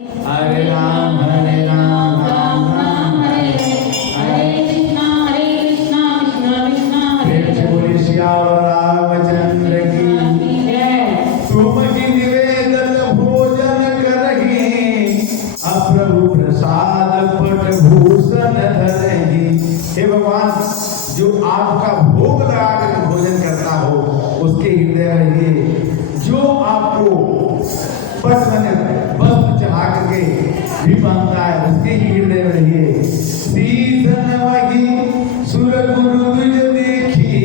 हरे राम राम राम हरे हरे कृष्णा कृष्णा कृष्णा हरे बोले श्याम रामचंद्र की जय। तुम ही निवेदन भोजन करही अप्रभु प्रसाद पट भूषण धरही। हे भगवान, जो आपका भोग लगाकर भोजन करता हो उसके हृदय में रहिए। जो आपको वस्त्र चढ़ा करके भी बांधता है उसके ही हृदय में रहिए। सीधन वही सुर गुरु दुज देखी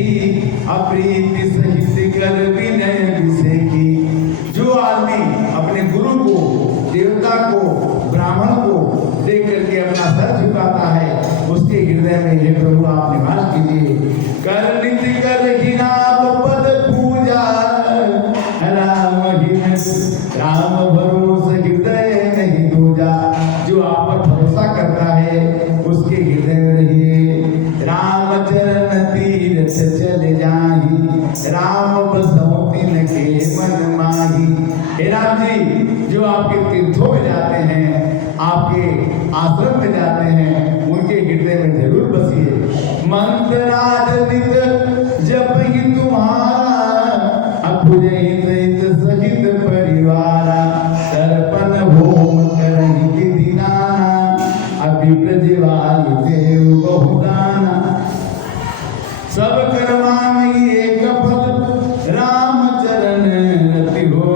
अप्रीति सहित कर विनय विसेखी। जो आदमी अपने गुरु को, देवता को, ब्राह्मण को देख करके अपना सर झुकाता है उसके हृदय में हे प्रभु आप निवास कीजिए। कर नित्य कर ही नाम पद पूजा राम भरोसा हृदय नहीं दूजा। जो आप पर भरोसा करता है उसके हृदय में रहिए। राम चरण तीरथ चले जाही राम बसहु तिनके मन माही। हे राम जी, जो आपके तीर्थों में जाते हैं, आपके आश्रम में जाते हैं, उनके हृदय में जरूर बसिए। मंत्र राज नित जप ही तुम्हारा अभुजहित सहित परिवारा। दर्पण होम करहि विधि नाना अभिप्रजवायु देव बहुदाना। सब कर्मा में एक फल राम चरण रति हो।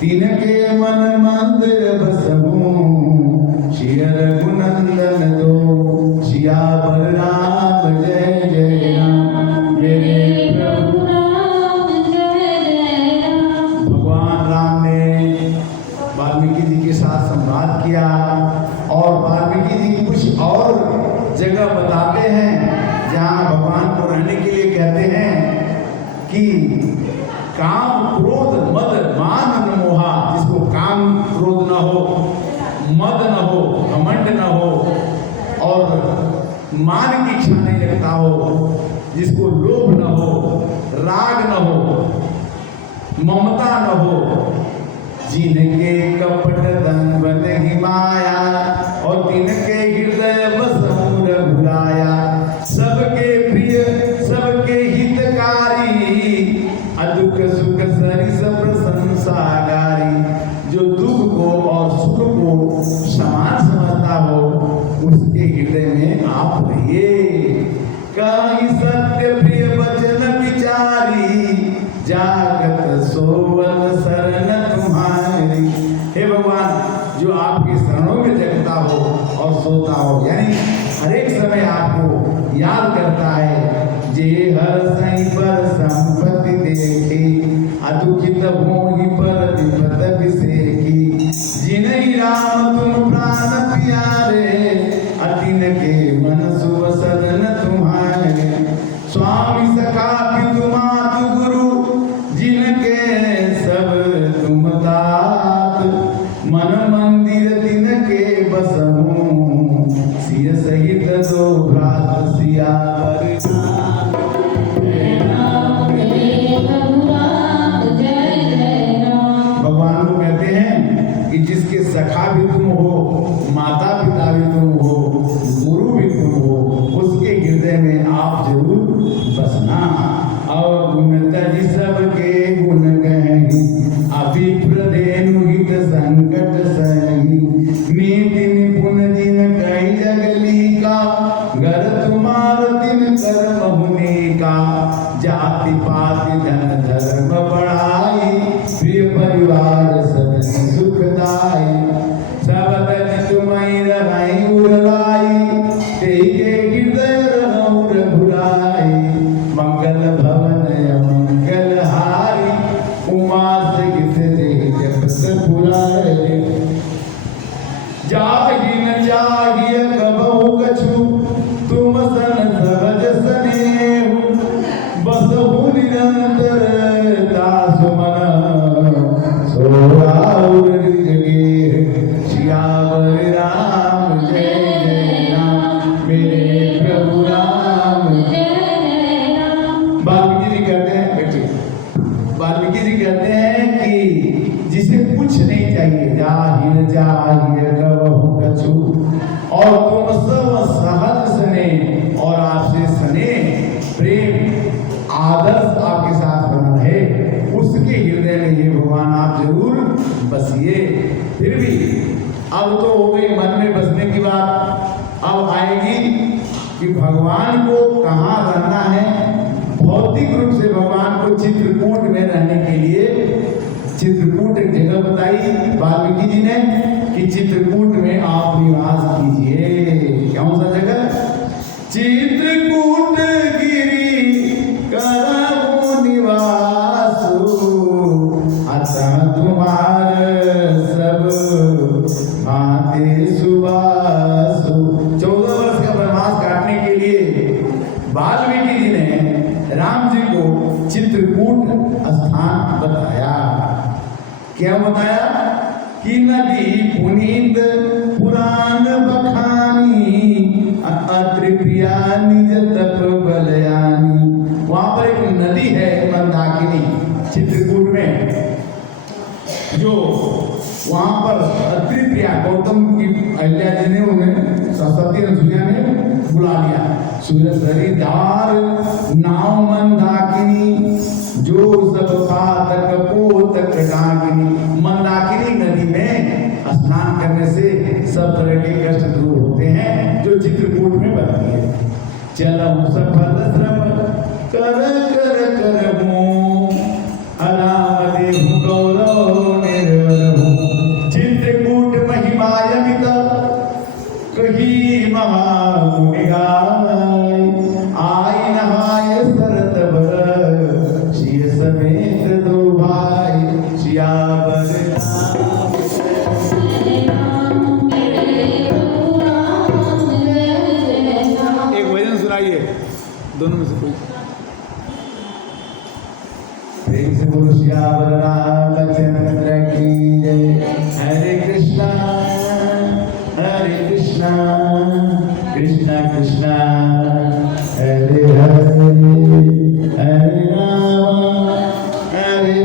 तिनके मन मंदिर बसहु श्री रघुनंदन दो। सियावर राम जय जय राम मेरे प्रभु राम जय जय राम। भगवान राम ने वाल्मीकि जी के साथ संवाद किया और वाल्मीकि जी कुछ और जगह बताते हैं जहाँ भगवान को रहने के लिए कहते हैं कि काम क्रोध मद मान न मोहा। जिसको काम क्रोध न हो, मद न हो, घमंड न हो और मान की इच्छा नहीं रखता हो, जिसको लोभ न हो, राग न हो, ममता न हो, जिनके कपट दंभ नहीं माया और तिनके हृदय बसहु रघुराया। सबके प्रिय सबके हितकारी अदुख सुख सरिस प्रशंसागारी। जो दुख को और सुख को समान समझता हो उसके हृदय में आप रहिए। कहीं सत्य प्रिय वचन विचारी जागत सोवत शरण तुम्हारी। हे भगवान, जो आपके शरणों में जगता हो और सोता हो, यानी हर एक समय आपको याद करता है। जे हर सही पर संपत्ति देखी अदुखित भोगी पर विपद विसेखी। जिन्हीं राम तुम प्राण प्यारे अतिन के मन सुव सदन तुम्हारे। स्वामी सखा पितु मातु गुरु जिनके सब तुम तात। मन मंदिर तिनके बसहु सिय सहित दो भ्रात सिया पर। भगवान को कहते हैं कि जिसके सखा भी तुम हो, माता पिता भी तुम हो, गुरु भी तुम हो, उसके हृदय में आप जरूर बसना। और गुणता जी सबके गुण गही अभिप्र धेनु हित संकट सही। नीति निपुण जिन कई जगली का घर तुम्हार तिन कर्म हुने का। जाति पाति धन धर्म बढ़ाई प्रिय परिवार सदन सुखदाई। सब तन तुम्हारी चाहिए कबहु कछु, और तुम सब सहज सने, और आपसे सने प्रेम आदर्श आपके साथ बना रहे, उसके हृदय में ये भगवान आप जरूर बसिए। फिर भी अब तो हो गई मन में बसने की बात, अब आएगी कि भगवान को कहाँ रहना है। भौतिक रूप से भगवान को चित्रकूट में रहने के लिए, चित्रकूट एक जगह बताई वाल्मीकि जी ने कि चित्रकूट में आप निवास कीजिए। कौन सा जगह? चित्रकूट गिरी करहु निवासु, अतः तुम्हार सब भांति सुवासु। 14 वर्ष का वनवास काटने के लिए वाल्मीकि जी ने राम जी को चित्रकूट स्थान बताया। क्या बताया? कि नदी पुनीत पुराण बखानी, अत्रि प्रिया निज तप बलयानी। वहां पर एक नदी है मंदाकिनी चित्रकूट में, जो वहां पर अत्रि प्रिया गौतम की अहिल्या जी ने उन्हें सरस्वती रसुइया ने बुला लिया। सूरसरिदार नाव मंदाकिनी, जो सब पातक पोतक डाकिनी। मंदाकिनी नदी में स्नान करने से सब तरह के कष्ट दूर होते हैं, जो चित्रकूट में बनती है। चलम सफल श्रम कर कर करहूं, अनाम देहु गौरव निर्वरहूं। चित्रकूट महिमायमित कही महामुनि गाय, आई नहाय सरत बर, सिय समेत दो भाई, सियावर एक भजन सुनाइए दोनों में से कोई। प्रेम से बोलो सियावर रामचंद्र की जय। हरे कृष्णा कृष्णा कृष्णा हरे हरे, हरे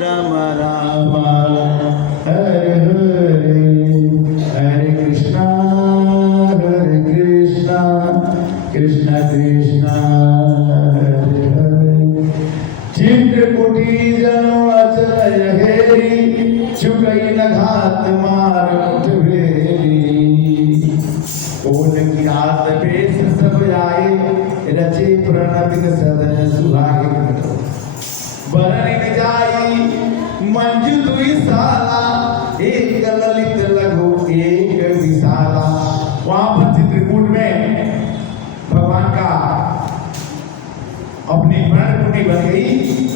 राम राम राम हरे हरे, हरे कृष्णा कृष्णा कृष्णा हरे हरे। चित्रकूटी जनो अचल हेरी, चुकई न घात मार मुठ भेरी। ओल की रात बेस सब आए, रचे प्रणतिन सदन सुहागे। बरन जाई मंजू दुई साला, एक ललित लघु एक विशाला। वहां पर चित्रकूट में भगवान का अपनी प्रणकुटी बन गई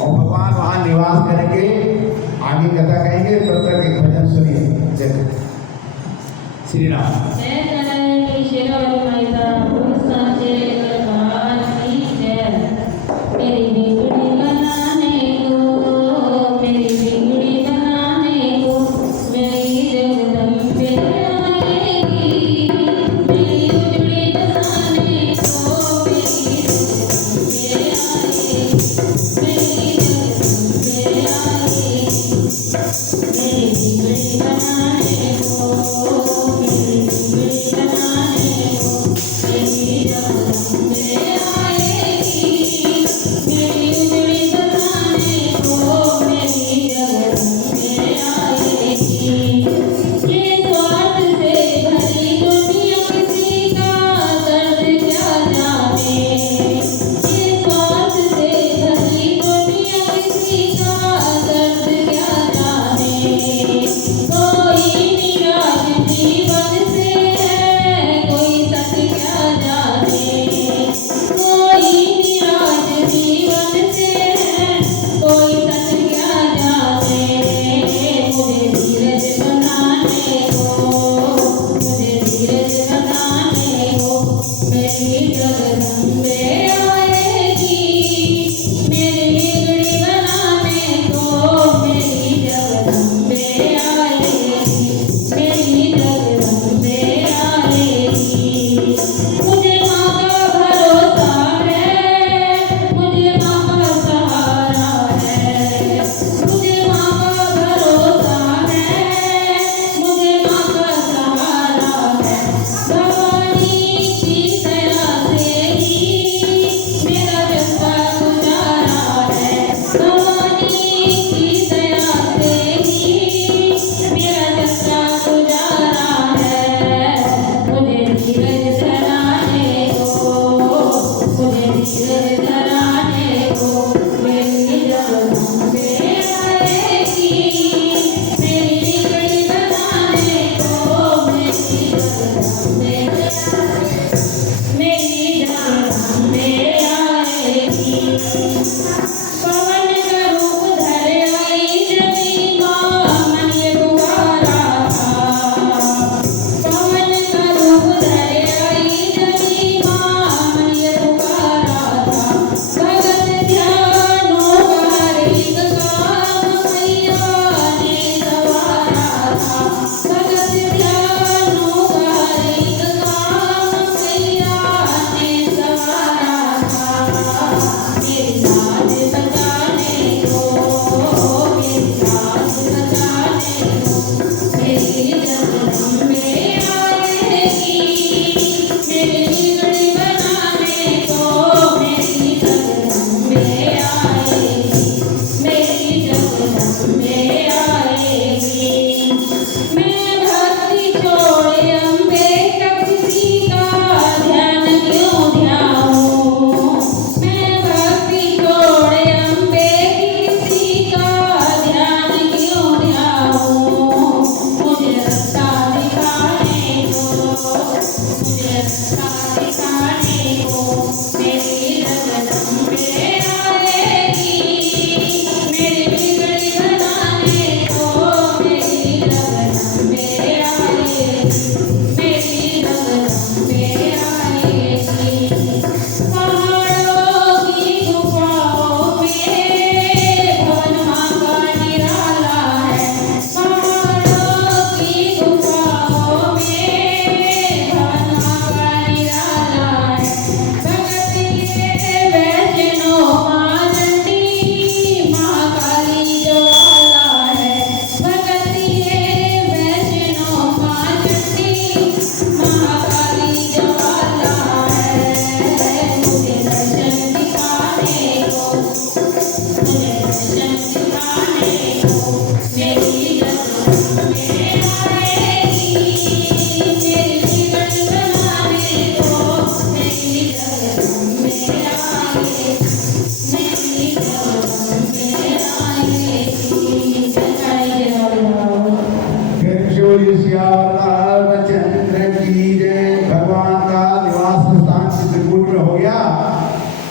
और भगवान वहां निवास करेंगे। आगे कथा कहेंगे, तब तक एक भजन सुनिए। जय श्री राम। मेरी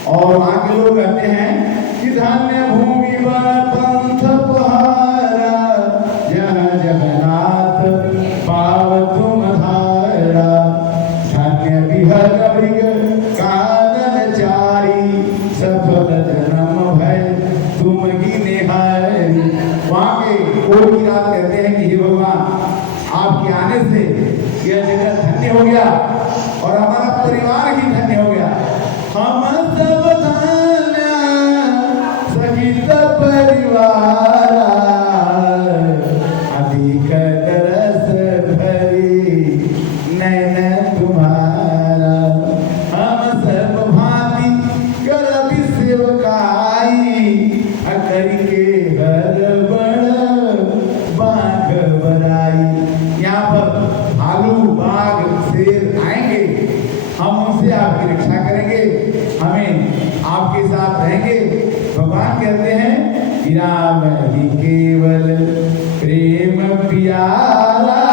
और वहां के लोग कहते हैं कि धन्य भूमि वन पंथ पहारा, जहाँ जगन्नाथ पाव तुम धारा, धन्य विहग मृग कानन चारी, सफल जन्म भय तुम गिने हरि। वहां के कोई की रात कहते हैं कि हे भगवान, आपके आने से यह जगह धन्य हो गया और हमारा परिवार ही धन्य हो गया। हम सब धन्य सहित परिवार, अधिक रस भरी नैन तुम्हारा। हम सब भांति कर सेवकाई, करके हर बड़ बाघ बराई। यहाँ पर भालू बाघ शेर आएंगे, हम उनसे आपकी रक्षा करेंगे, हमें आपके साथ रहेंगे। भगवान कहते हैं कि राम ही केवल प्रेम प्यारा,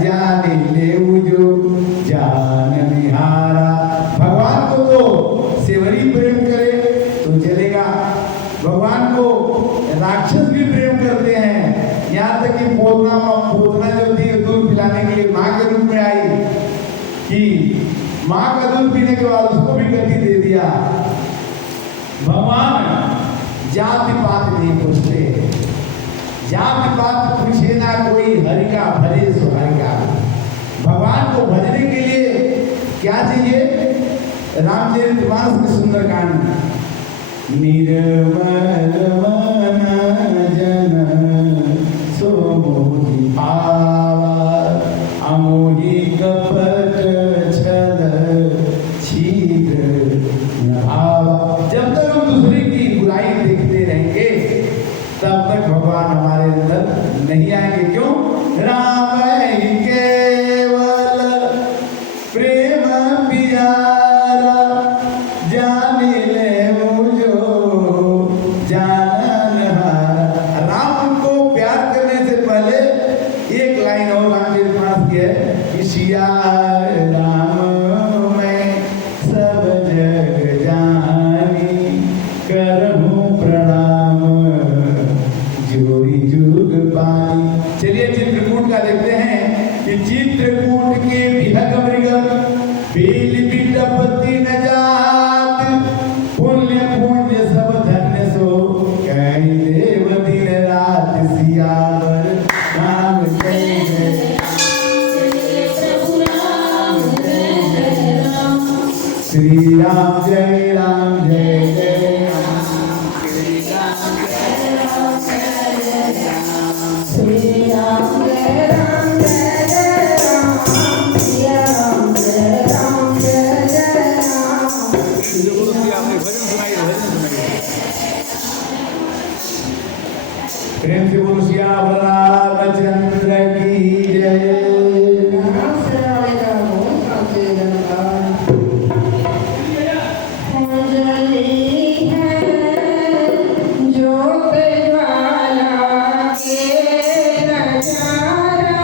जाने ले जो जान निहारा। भगवान को तो सेवरी प्रेम करे तो चलेगा, भगवान को राक्षस भी प्रेम करते हैं। यहाँ तक कि पोतना जो थी दूध पिलाने के लिए माँ के रूप में आई, कि माँ का दूध पीने के बाद उसको भी गति दे दिया। भगवान जाति पात नहीं पूछते, जाति पात पूछे ना कोई, हरि का भजे सो हरि का। भगवान को भजने के लिए क्या चाहिए? रामचरितमानस के सुंदरकांड, निर्मल मन जन सो मोहि पावा, अमोहि कपट छल छिद्र भावा। जब तक हम दूसरे की बुराई देखते रहेंगे तब तक भगवान हमारे अंदर नहीं आएंगे। क्यों? राम ही केवल प्रेम प्यारा, जाने ले मुझो जानन हारा। राम को प्यार करने से पहले एक लाइन और रामचरितमानस की है कि सिया राम मैं सब जग जानी, करहूं प्रणाम जोरी जुग पानी। चलिए चित्रकूट का देखते हैं कि चित्रकूट के विहग मृग बेल बिटपति न जात, पुण्य पुण्य सब धन्य सो कई देव दिन रात। सियावर राम जय जय श्री राम, जय राम जय जय राम, श्री राम जय राम जय जय राम, श्री राम जय राम जय जय राम, श्री राम जय राम जय जय राम। प्रेम से बोलो सियावर रामचंद्र की जय। ज्योत ज्वाला के नजारा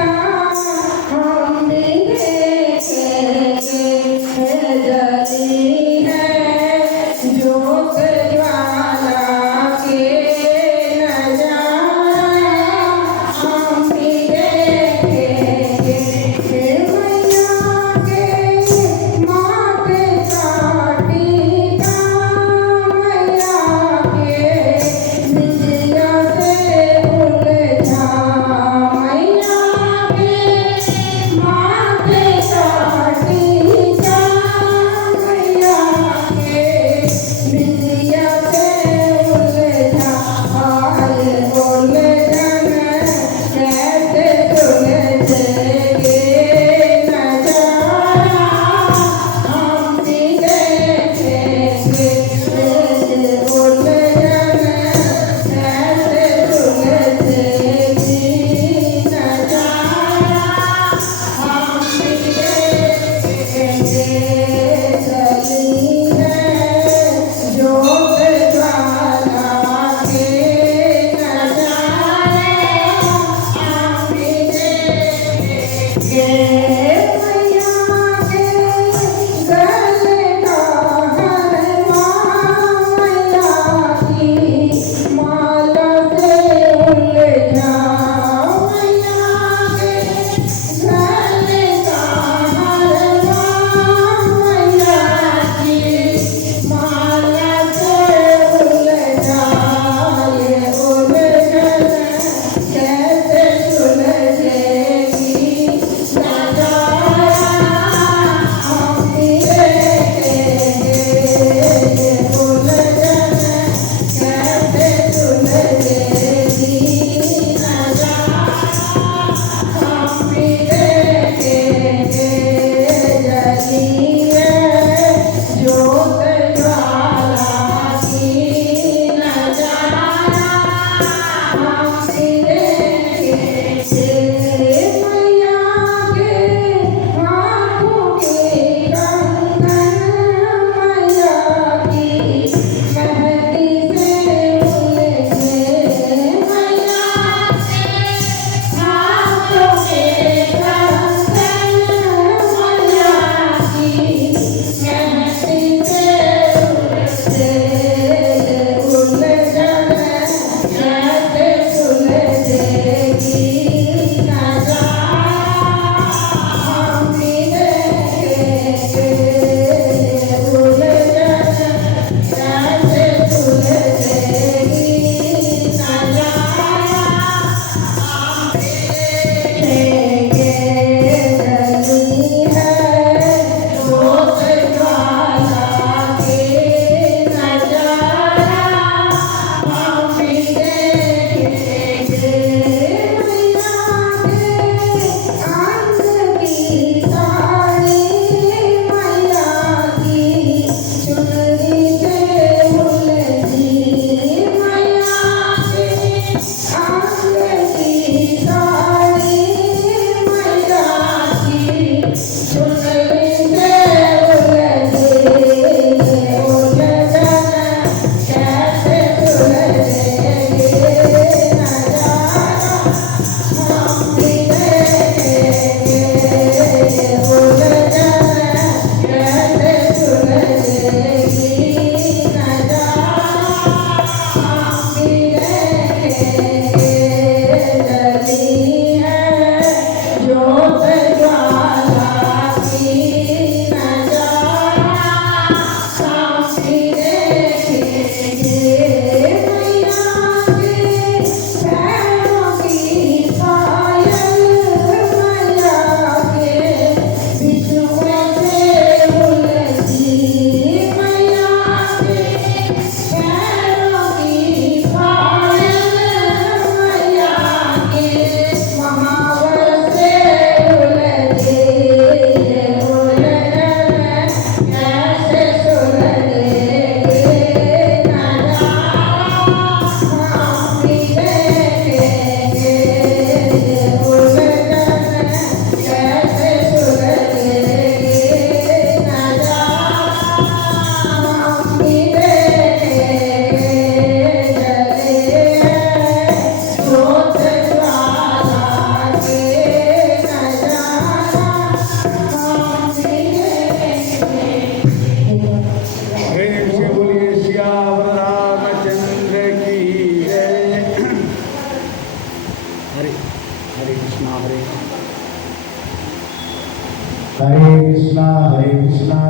हरे कृष्णा कृष्णा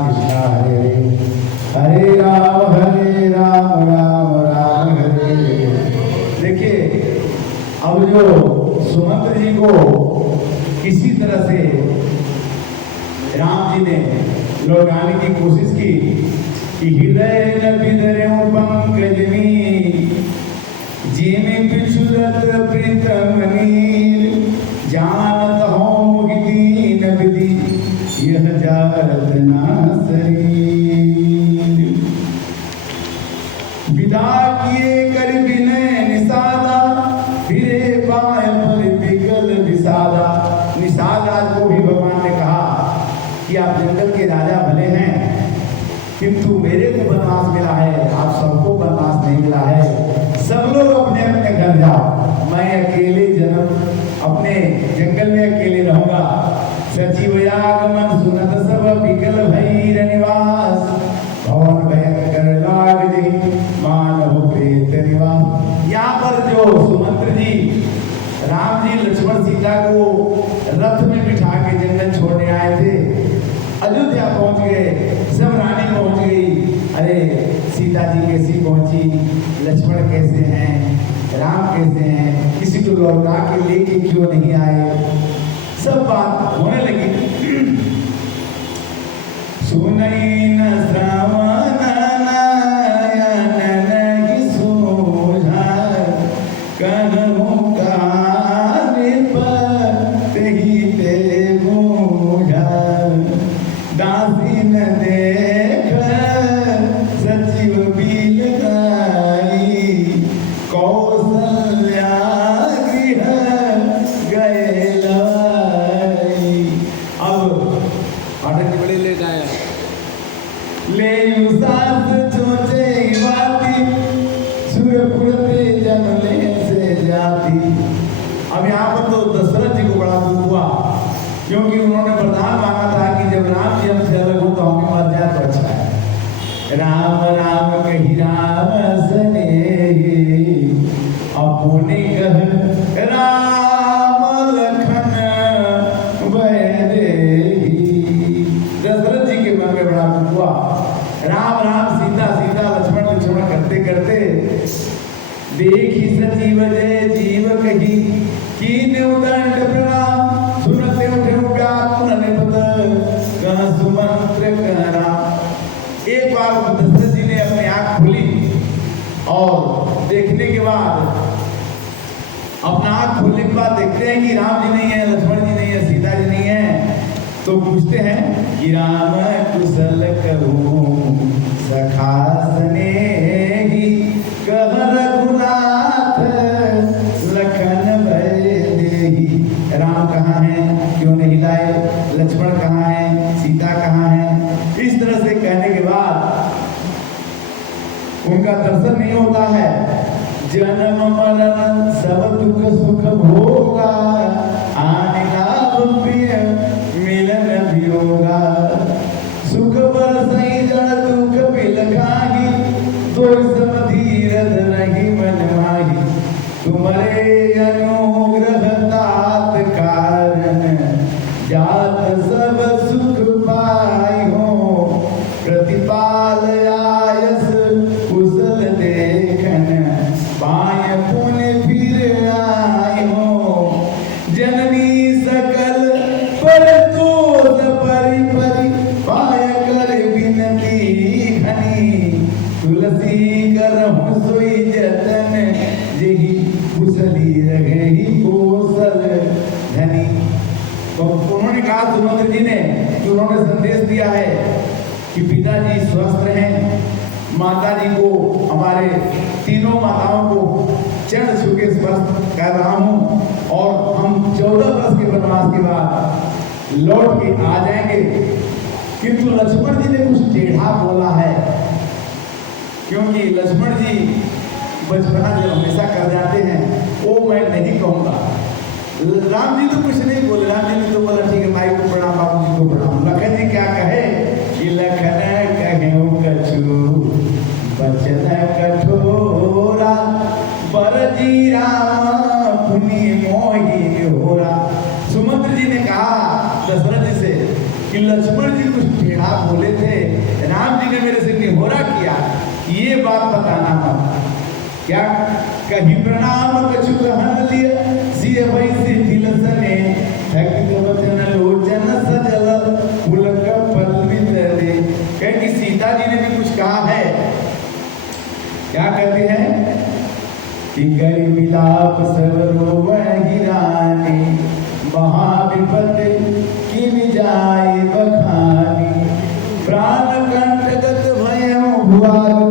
कृष्णा हरे हरे हरे राम राम राम हरे हरे। देखिए, अब जो सुमंत्र जी को किसी तरह से राम जी ने लौटाने की कोशिश की कि हृदय न बिधर्यों पंकज नीर, जिमि बिछुरत प्रीतम नीर, जानत हो मुहि दीन विधि, यह जात ना शरीर। विदा किए कर विनय निषादा, फिरे पाए पर विकल विषादा। निषाद राज को भी भगवान ने कहा कि आप जंगल के राजा भले हैं, किंतु मेरे को वनवास मिला है, आप सबको वनवास नहीं मिला है। सब लोग अपने अपने घर जाओ, मैं अकेले जन्म अपने जंगल में अकेले रहूंगा। सचिव आगमन सुनत सब विकल भैर निवास, भवन भयंकर लाग जी मानव प्रेत निवास। यहाँ पर जो सुमंत्र जी राम जी लक्ष्मण सीता को रथ में बिठा के जंगल छोड़ने आए थे, अयोध्या पहुंच गए, सब रानी पहुंच गई। अरे सीता जी कैसी पहुंची, लक्ष्मण कैसे हैं, राम कैसे हैं, किसी को लौटा के लेके क्यों नहीं आए, सब बात होने लगी। सुनई न श्रवण नयन नहीं सूझा, कहूँ कान पर ही ते बूझा। दासी न देख सचिव बिल गाई, कौशल्या गृह गए लाई। अब ऑर्डर बड़े ले जाए ले सास सोचे बाती, सुरपुरते जमले से जाती। अब यहाँ पर तो दशरथ जी को बड़ा दुख हुआ, क्योंकि उन्होंने वरदान मांगा था कि जब राम जी हमसे अलग हो तो हमें मर जाए तो अच्छा है। राम राम कही राम सनेही, अपने कह राम लखन भय देही। दशरथ जी के मन में बड़ा दुख हुआ। राम राम सीता सीता लक्ष्मण लक्ष्मण करते करते देखी सजीव जय जीव कही, कीन उदंड प्रणाम, सुनते उठे सुमंत्र करा। एक बार दशरथ जी ने अपनी आंख खुली और देखने के बाद, अपना आंख खुलने के बाद देखते हैं कि राम जी नहीं है, लक्ष्मण जी नहीं है, सीता जी नहीं है, तो पूछते हैं कि राम कुशल कहूँ सखा स्नेही, कह रघुनाथ लखन भय देही। राम कहाँ है, क्यों नहीं लाए, लक्ष्मण कहाँ है, सीता कहाँ है। इस तरह से कहने के बाद उनका दर्शन नहीं होता है। जन्म मरण सब दुख सुख भोगा, आने लाभ प्रिय मिलन भी होगा। सुख बरसई जड़ दुख बिलखाही, तो सब धीरज नहीं मन माही। तुम्हारे अनुग्रह तात कारण, जात सब सुख पाई हो। प्रतिपाल आयस कुशल देखन, पाय पुण्य फिर आए हो। जननी सकल पर दोष परि परि, पाय कर विनती घनी। तुलसी करहु सोई जतन, जेहि कुशली रही कौशल धनी। तो उन्होंने कहा सुमंत्र जी ने, कि उन्होंने संदेश दिया है कि पिताजी स्वस्थ हैं, माता जी को, हमारे तीनों माताओं को चरण छू के स्पर्श कर रहा हूँ, और हम 14 वर्ष के वनवास के बाद लौट के आ जाएंगे। किंतु लक्ष्मण जी ने कुछ टेढ़ा बोला है, क्योंकि लक्ष्मण जी बचपना जो हमेशा कर जाते हैं वो मैं नहीं कहूँगा। राम जी तो कुछ नहीं बोले, राम जी ने तो बोला ठीक है, माई को प्रणाम, बाबू जी को प्रणाम। लखन जी क्या कहे कि लखन कहूँ कछु बचन कठोरा, पर जी राम पुनि मोहि होरा। लक्ष्मण जी कुछ टेढ़ा बोले थे, राम जी ने मेरे से निहोरा किया, ये बात बताना मत। क्या कहीं प्रणाम कछु कहन लिया, सिय वैसे तिलसने, भक्त वचन लोचन सजल, पुलक पल्लवित रे। कहीं सीता जी ने भी कुछ कहा है, क्या कहते हैं कि गरी मिलाप सब रोवहि रानी, महाविपत किन जाय बखानी, प्राण कंटगत भयउ भुआ